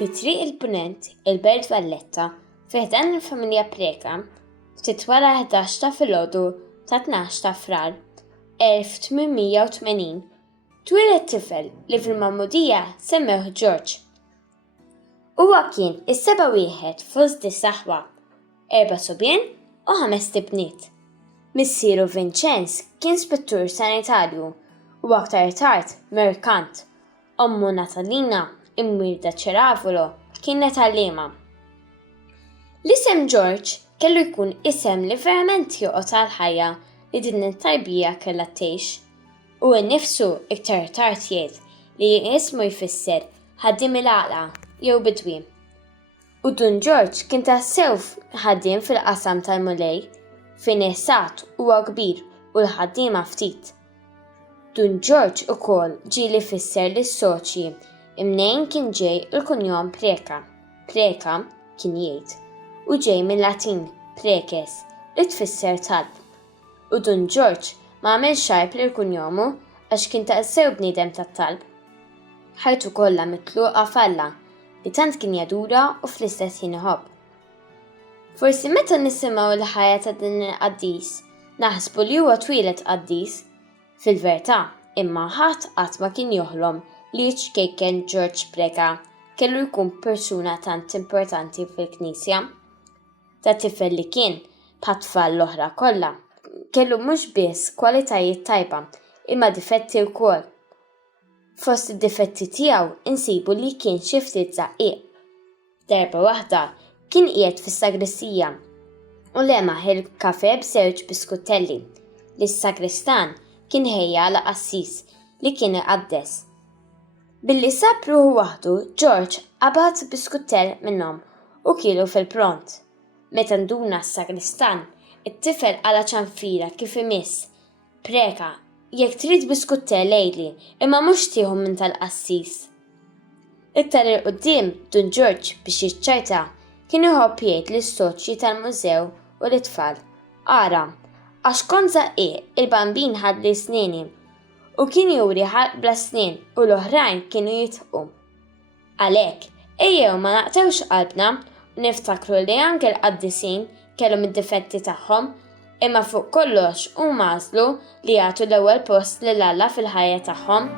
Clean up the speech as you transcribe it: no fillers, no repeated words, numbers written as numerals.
Fi triq il-punent il-Belt Valletta fiħdan il-familja Preka ftit wara 11 ta' filgħodu ta' 12 ta' frar 1880 twieled tifel li fil-Magħmudija semmewh George. Huwa kien is-seba' wieħed fost is-saħwa, 4 sobien u 5 tibniet. Missieru Vincenz kien spettur sanitarju u aktar tard merkant. Ommu Natalina imwilda Ċeravolo kienet għallima. L-isem George kellu jkun isem li verament joqgħod għall-ħajja li din it-tarbija kellha tgħix. U nnifsu iktar tard jgħid li ismu jfisser ħaddiem il-għaqla jew bidwi. U Dun George kien tassew ħaddiem fil-qasam tal-mulej fejn is-sat huwa kbir u l-ħaddiema ftit. Dun George ukoll ġie li fisser lis-soċji imnejn kien ġej il-kunjom Preka. Preka kien jgħid u ġej mill-Latin preces li tfisser talb. U Dun George ma għamel xajb lil kunjomu għax kien taqsew bniedem tat-talb. Ħajtu kollha mitluqa falla li tant kien jadura u fl-istess ħin iħobb. Forsi meta nisimgħu l-ħajja ta' din il-qaddis naħsbu li huwa twieled qaddis. Fil-verità imma ħadd qatt ma kien joħlom li ċkejken George Preka kellu jkun persuna tant importanti fil-Knisja. Ta' tifel li kien bħat-tfal l-oħra kollha kellu mhux biss kwalitajiet tajba imma difetti wkoll. Fost id-difetti tiegħu insibu li kien xi ftit żaqqiq. Darba waħda kien qiegħed fis-sagristija u lemaħ il-kafè b'żewġ biskuttelli li s-sagristan kien ħejja għal qassis li kien iqaddes. Billi sab ruħu waħdu, George qabad biskuttell minnhom u kielu fil-pront. Meta nduna s-sagristan, it-tifel għala ċanfira kif imiss. Preka, jekk trid biskuttell lejli, imma mhux tieħu minn tal-qassis. Iktar il-qudiem Dun George biex jiċċajta kien iħobb jgħid lis-soċji tal-mużew u l-itfal. Ara, għax kont żaqqiq il-bambin ħadli snieni u kien juri ħalq bla snien u l-oħrajn kienu jitħu. Għalhekk, ejjew ma naqtewx qalbna u niftakru li anke l-qaddisin kellhom id-difetti tagħhom, imma fuq kollox huma għażlu li jagħtu l-ewwel post lil Alla fil-ħajja tagħhom.